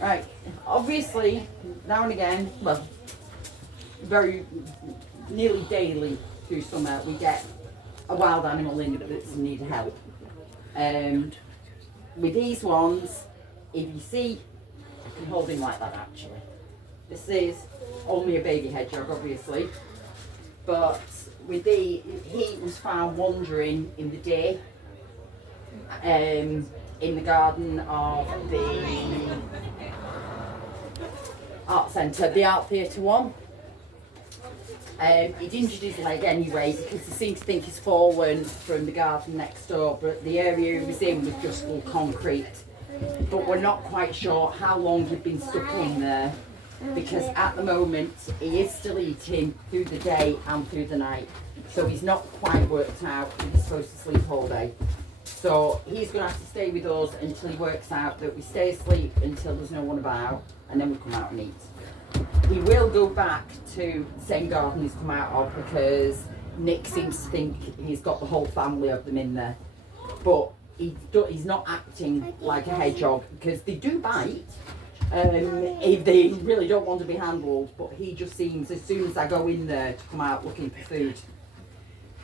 Right, obviously, now and again, well, very nearly daily through summer, we get a wild animal in that's in need of help. With these ones, if you see, I can hold him like that actually. This is only a baby hedgehog, obviously, but with he was found wandering in the day in the garden of the art centre, the art theatre one. He'd injured his leg anyway because they seem to think he's fallen from the garden next door, but the area he was in was just all concrete. But we're not quite sure how long he'd been stuck in there, because at the moment he is still eating through the day and through the night. So he's not quite worked out if he's supposed to sleep all day. So he's going to have to stay with us until he works out that we stay asleep until there's no one about, and then we come out and eat. He will go back to the same garden he's come out of because Nick seems to think he's got the whole family of them in there. But he's not acting like a hedgehog because they do bite if they really don't want to be handled. But he just seems, as soon as I go in there, to come out looking for food.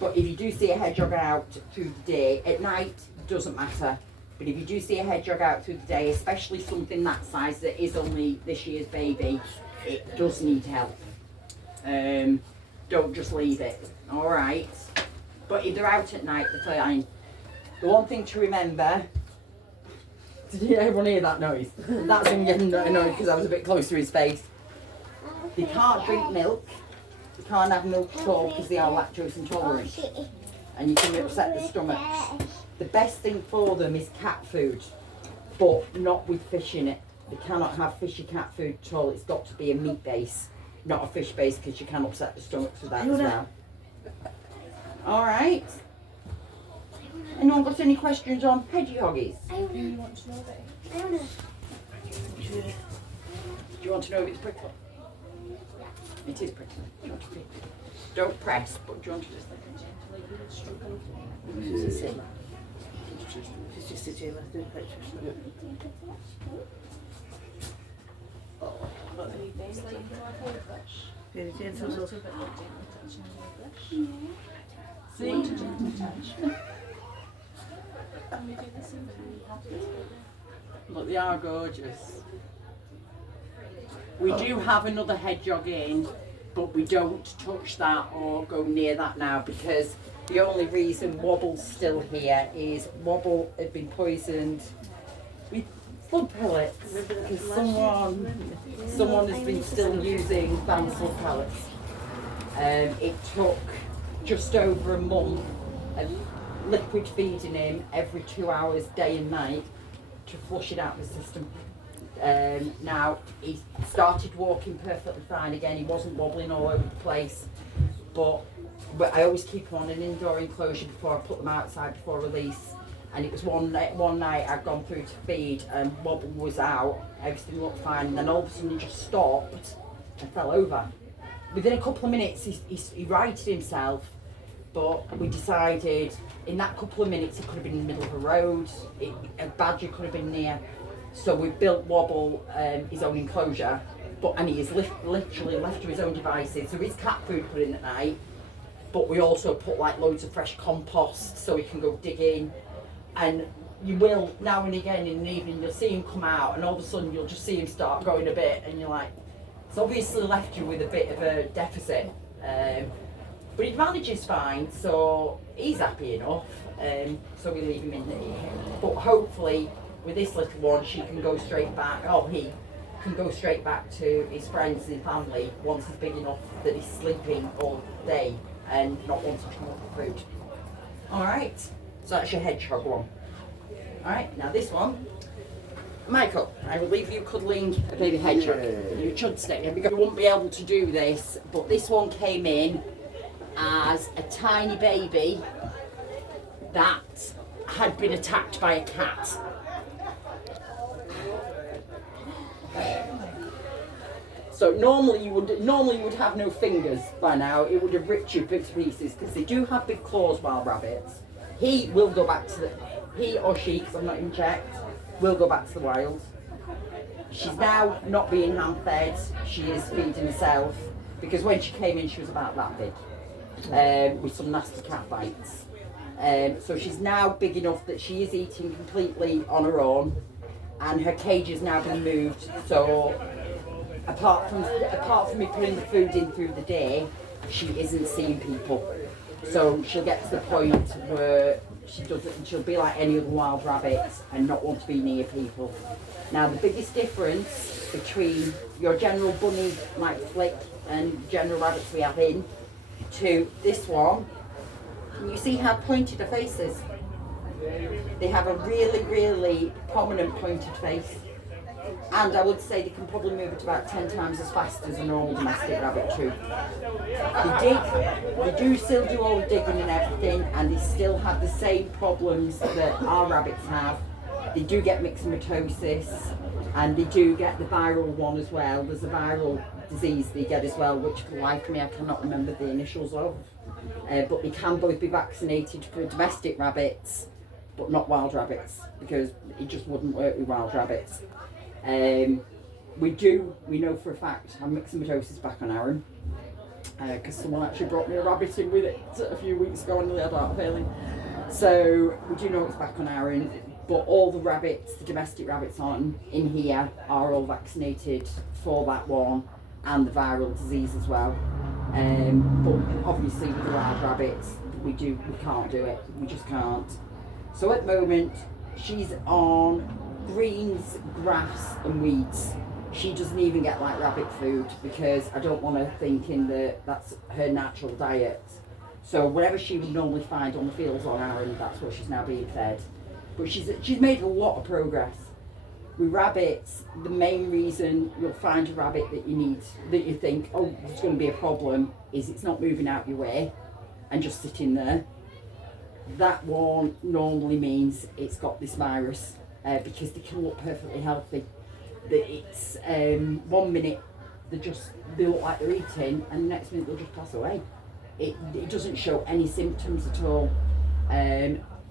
But if you do see a hedgehog out through the day, at night, doesn't matter. But if you do see a hedgehog out through the day, especially something that size that is only this year's baby, it does need help. Don't just leave it, all right? But if they're out at night, they're fine. The one thing to remember, did everyone hear that noise? That's him getting annoyed because I was a bit close to his face. They can't drink milk. They can't have milk at all because they are lactose intolerant. And you can upset the stomachs. The best thing for them is cat food, but not with fish in it. They cannot have fishy cat food at all. It's got to be a meat base, not a fish base, because you can upset the stomachs with that as well. All right. Anyone got any questions on hedgehoggies? Do you want to know that? Do you want to know if it's prickly? It is prickly. Do you want to pick? Don't press, but do you want to just It's just a jail after the pictures. Very gentle. see? Look, they are gorgeous. We do have another hedgehog in, but we don't touch that or go near that now because the only reason Wobble's still here is Wobble had been poisoned with blood pellets because someone has been still using banned blood pellets. It took just over a month of liquid feeding him every 2 hours, day and night, to flush it out of the system. Now he started walking perfectly fine again. He wasn't wobbling all over the place, but I always keep them on an indoor enclosure before I put them outside before release. And it was one night I'd gone through to feed and Wobble was out, everything looked fine, and then all of a sudden he just stopped and fell over. Within a couple of minutes he righted himself, but we decided in that couple of minutes it could have been in the middle of a road, a badger could have been near. So we built Wobble his own enclosure, and he is literally left to his own devices. So his cat food put in at night, but we also put like loads of fresh compost so he can go digging. And you will, now and again in the evening, you'll see him come out and all of a sudden you'll just see him start going a bit and you're like, it's obviously left you with a bit of a deficit. But he manages fine, so he's happy enough. So we leave him in there. But hopefully with this little one, he can go straight back to his friends and family once he's big enough that he's sleeping all day and not wanting to come up with food. Alright, so that's your hedgehog one. Alright, now this one. Michael, I will leave you cuddling a baby hedgehog. You should stay. You won't be able to do this, but this one came in as a tiny baby that had been attacked by a cat. So normally you would have no fingers by now. It would have ripped you to pieces because they do have big claws, wild rabbits. He will go back to he or she, because I've not even checked, will go back to the wild. She's now not being hand fed, she is feeding herself, because when she came in she was about that big, with some nasty cat bites. So she's now big enough that she is eating completely on her own, and her cage has now been moved, so apart from me putting the food in through the day, she isn't seeing people. So she'll get to the point where she'll be like any other wild rabbit and not want to be near people. Now the biggest difference between your general bunny like Flick and general rabbits we have in to this one, can you see how pointed her face is? They have a really prominent pointed face. And I would say they can probably move at about 10 times as fast as a normal domestic rabbit too. They do still do all the digging and everything, and they still have the same problems that our rabbits have. They do get myxomatosis, and they do get the viral one as well. There's a viral disease they get as well, which for the life of me I cannot remember the initials of. But they can both be vaccinated for domestic rabbits, but not wild rabbits, because it just wouldn't work with wild rabbits. We know for a fact have myxomatosis back on Arran, because someone actually brought me a rabbit in with it a few weeks ago and they had heart failing. So we do know it's back on Arran, but all the rabbits, the domestic rabbits in here are all vaccinated for that one and the viral disease as well. But obviously with the wild rabbits, we can't do it. We just can't. So at the moment, she's on greens, grass and weeds. She doesn't even get like rabbit food because I don't want her thinking that that's her natural diet. So whatever she would normally find on the fields on Arran, that's what she's now being fed. But she's made a lot of progress. With rabbits, the main reason you'll find a rabbit that you think, oh, there's going to be a problem, is it's not moving out your way and just sitting there. That one normally means it's got this virus, because they can look perfectly healthy. It's 1 minute they look like they're eating, and the next minute they'll just pass away. It doesn't show any symptoms at all.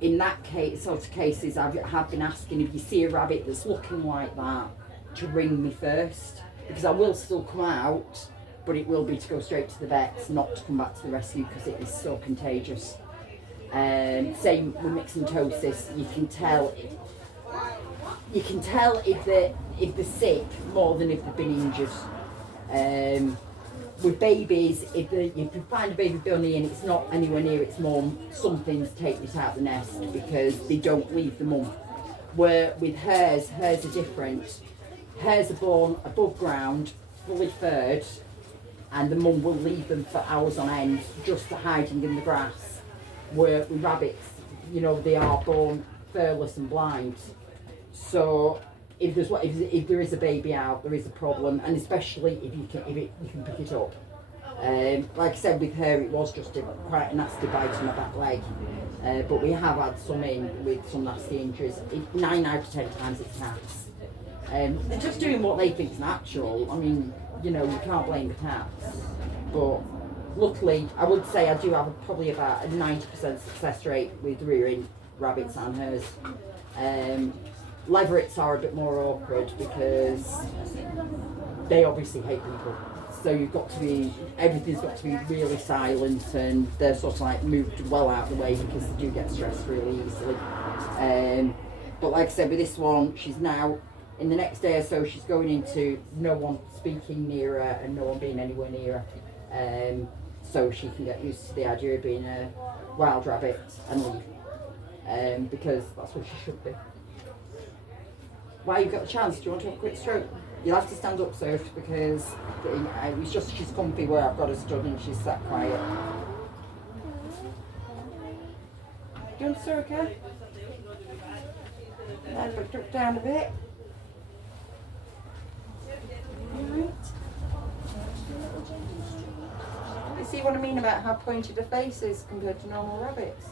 In that case, sort of cases, I have been asking if you see a rabbit that's looking like that to ring me first, because I will still come out, but it will be to go straight to the vets, not to come back to the rescue, because it is so contagious. Same with myxomatosis, you can tell if they're sick more than if they've been injured. With babies, if you find a baby bunny and it's not anywhere near its mum, something's taken it out of the nest because they don't leave the mum. Where with hers are different. Hers are born above ground, fully furred, and the mum will leave them for hours on end, just hiding in the grass. Where with rabbits, they are born furless and blind. So if there is a baby out, there is a problem, and especially if you can pick it up. Like I said, with her, it was just quite a nasty bite on my back leg, but we have had some in with some nasty injuries. 9 out of 10 times it's cats. They're just doing what they think is natural. I mean, you can't blame the cats, but luckily, I would say I do have probably about a 90% success rate with rearing rabbits and hers. Leverets are a bit more awkward because they obviously hate people. So everything's got to be really silent, and they're sort of like moved well out of the way because they do get stressed really easily. But like I said, with this one, she's now, in the next day or so, she's going into no one speaking near her and no one being anywhere near her. So she can get used to the idea of being a wild rabbit and leave. Because that's what she should be. While you've got a chance, do you want to have a quick stroke? You'll have to stand up, sir, because she's comfy where I've got her stood and she's sat quiet. Do you want to sir, okay? Then but duck down a bit. Alright. You see what I mean about how pointed her face is compared to normal rabbits?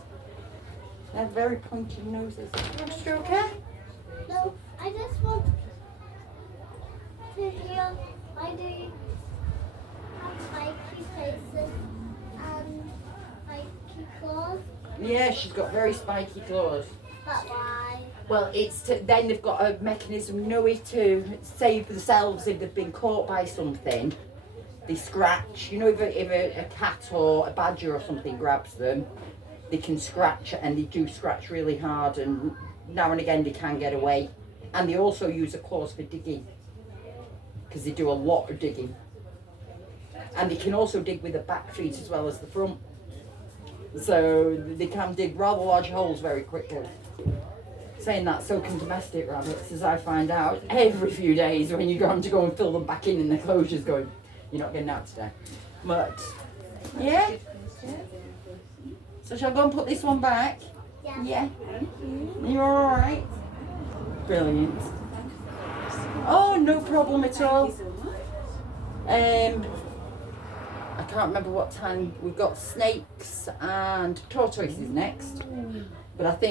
They have very pointed noses. Do you want to stroke her? No, I just want to hear why they have spiky faces and spiky claws. Yeah, she's got very spiky claws. But why? Well, it's then they've got a mechanism, you know, to save themselves if they've been caught by something. They scratch, you know, if a cat or a badger or something grabs them, they can scratch, and they do scratch really hard, and now and again they can get away. And they also use their claws for digging, because they do a lot of digging. And they can also dig with the back feet as well as the front. So they can dig rather large holes very quickly. Saying that, so can domestic rabbits, as I find out every few days when you go to go and fill them back in and the closure's going, you're not getting out today. But, yeah. So shall I go and put this one back? Yeah. Yeah. You're alright? Brilliant. Oh, no problem at all. I can't remember what time. We've got snakes and tortoises next. But I think